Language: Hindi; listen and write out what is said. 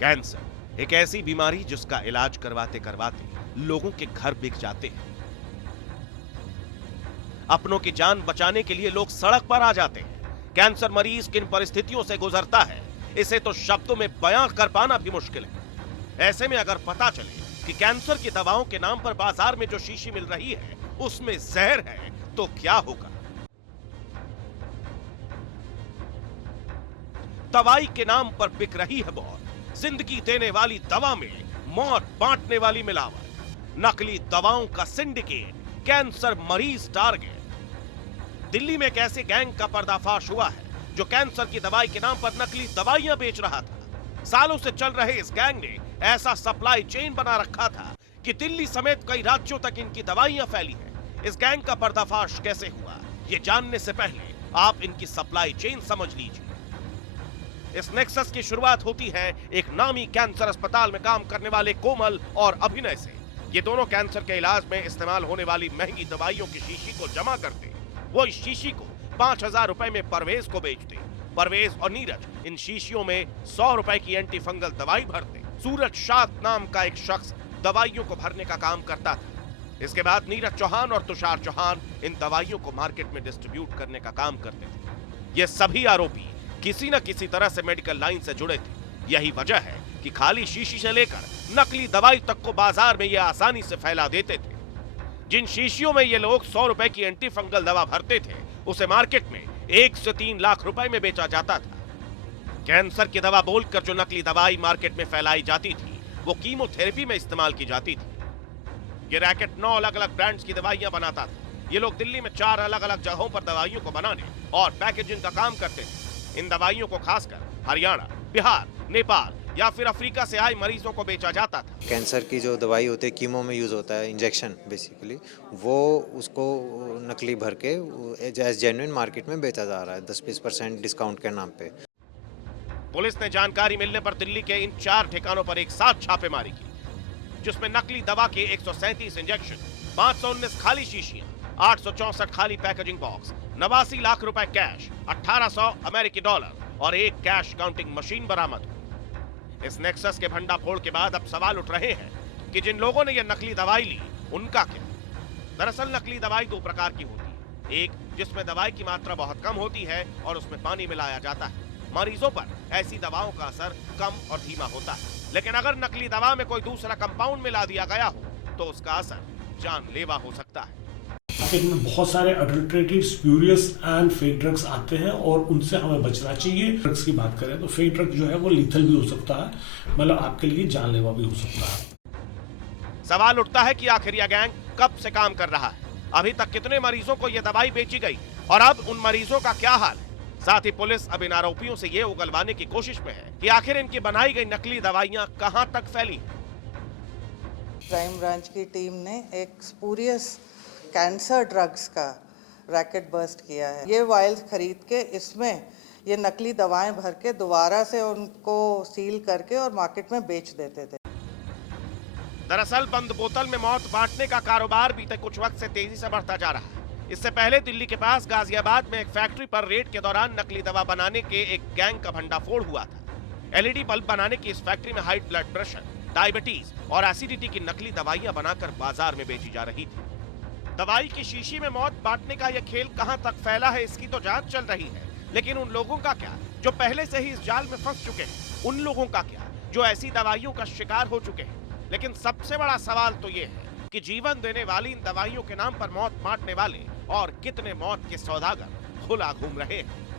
कैंसर एक ऐसी बीमारी जिसका इलाज करवाते करवाते लोगों के घर बिक जाते हैं। अपनों की जान बचाने के लिए लोग सड़क पर आ जाते हैं। कैंसर मरीज किन परिस्थितियों से गुजरता है, इसे तो शब्दों में बयां कर पाना भी मुश्किल है। ऐसे में अगर पता चले कि कैंसर की दवाओं के नाम पर बाजार में जो शीशी मिल रही है उसमें जहर है, तो क्या होगा? दवाई के नाम पर बिक रही है मौत, जिंदगी देने वाली दवा में मौत बांटने वाली मिलावट, नकली दवाओं का सिंडिकेट, कैंसर मरीज टारगेट। दिल्ली में एक ऐसे गैंग का पर्दाफाश हुआ है जो कैंसर की दवाई के नाम पर नकली दवाइयां बेच रहा था। सालों से चल रहे इस गैंग ने ऐसा सप्लाई चेन बना रखा था कि दिल्ली समेत कई राज्यों तक इनकी दवाइयां फैली हैं। इस गैंग का पर्दाफाश कैसे हुआ, ये जानने से पहले आप इनकी सप्लाई चेन समझ लीजिए। इस नेक्सस की शुरुआत होती है एक नामी कैंसर अस्पताल में काम करने वाले कोमल और अभिनय से। ये दोनों कैंसर के इलाज में इस्तेमाल होने वाली महंगी दवाइयों की शीशी को जमा करते। वो इस शीशी को 5,000 रुपए में परवेज को बेचते। परवेज और नीरज इन शीशियों में 100 रुपए की एंटी फंगल दवाई भरते। सूरज शाद नाम का एक शख्स दवाइयों को भरने का काम करता था। इसके बाद नीरज चौहान और तुषार चौहान इन दवाइयों को मार्केट में डिस्ट्रीब्यूट करने का काम करते थे। ये सभी आरोपी किसी न किसी तरह से मेडिकल लाइन से जुड़े थे। यही वजह है कि खाली शीशी से लेकर नकली दवाई तक को बाजार में ये आसानी से फैला देते थे। जिन शीशियों में ये लोग 100 रुपए की एंटी फंगल दवा भरते थे, उसे मार्केट में 1 से 3 लाख रुपए में बेचा जाता था। कैंसर की दवा बोलकर जो नकली दवाई मार्केट में फैलाई जाती थी, वो कीमोथेरेपी में इस्तेमाल की जाती थी। ये रैकेट 9 अलग अलग ब्रांड्स की दवाइयां बनाता था। ये लोग दिल्ली में 4 अलग अलग जगहों पर दवाइयों को बनाने और पैकेजिंग का काम करते थे। इन दवाइयों को खासकर हरियाणा, बिहार, नेपाल या फिर अफ्रीका से आए मरीजों को बेचा जाता था। कैंसर की जो दवाई होती है, कीमो में यूज़ होता है, इंजेक्शन बेसिकली, वो उसको नकली भर के एज जेन्युइन मार्केट में बेचा जा रहा है 10-20% डिस्काउंट के नाम पे। पुलिस ने जानकारी मिलने पर दिल्ली के इन 4 ठिकानों पर एक साथ छापेमारी की, जिसमें नकली दवा के 137 इंजेक्शन, 519 खाली शीशियां, 864 खाली पैकेजिंग बॉक्स, 89 लाख रुपए कैश, 1800 अमेरिकी डॉलर और एक कैश काउंटिंग मशीन बरामद हुई। इस नेक्सस के भंडाफोड़ के बाद अब सवाल उठ रहे हैं कि जिन लोगों ने यह नकली दवाई ली, उनका क्या? दरअसल नकली दवाई 2 प्रकार की होती है। एक जिसमें दवाई की मात्रा बहुत कम होती है और उसमें पानी मिलाया जाता है। मरीजों पर ऐसी दवाओं का असर कम और धीमा होता है। लेकिन अगर नकली दवा में कोई दूसरा कंपाउंड मिला दिया गया हो, तो उसका असर जानलेवा हो सकता है। मार्केट में बहुत सारे adulterated, spurious and fake drugs आते हैं और उनसे हमें बचना चाहिए। ड्रग्स की बात करें तो फेक ड्रग जो है वो लीथल भी हो सकता है, मतलब आपके लिए जानलेवा भी हो सकता है। सवाल उठता है कि आखिर यह गैंग कब से काम कर रहा है? अभी तक कितने मरीजों को यह दवाई बेची गई और अब उन मरीजों का क्या हाल है? साथ ही पुलिस अब इन आरोपियों से ये उगलवाने की कोशिश में है कि आखिर इनकी बनाई गई नकली दवाइयां कहां तक फैली। क्राइम ब्रांच की टीम ने एक स्पूरियस कैंसर ड्रग्स का रैकेट बस्ट किया है। ये वायल्स खरीद के इसमें ये नकली दवाएं भर के दोबारा से उनको सील करके और मार्केट में बेच देते थे। दरअसल बंद बोतल में मौत बांटने का कारोबार बीते कुछ वक्त से तेजी से बढ़ता जा रहा है। इससे पहले दिल्ली के पास गाजियाबाद में एक फैक्ट्री पर रेड के दौरान नकली दवा बनाने के एक गैंग का भंडाफोड़ हुआ था। एलईडी बल्ब बनाने की इस फैक्ट्री में हाई ब्लड प्रेशर, डायबिटीज और एसिडिटी की नकली दवाइयां बनाकर बाजार में बेची जा रही थी। दवाई की शीशी में मौत बांटने का यह खेल कहां तक फैला है, इसकी तो जांच चल रही है। लेकिन उन लोगों का क्या जो पहले से ही इस जाल में फंस चुके हैं? उन लोगों का क्या जो ऐसी दवाइयों का शिकार हो चुके हैं? लेकिन सबसे बड़ा सवाल तो ये है कि जीवन देने वाली इन दवाइयों के नाम पर मौत बांटने वाले और कितने मौत के सौदागर खुला घूम रहे हैं।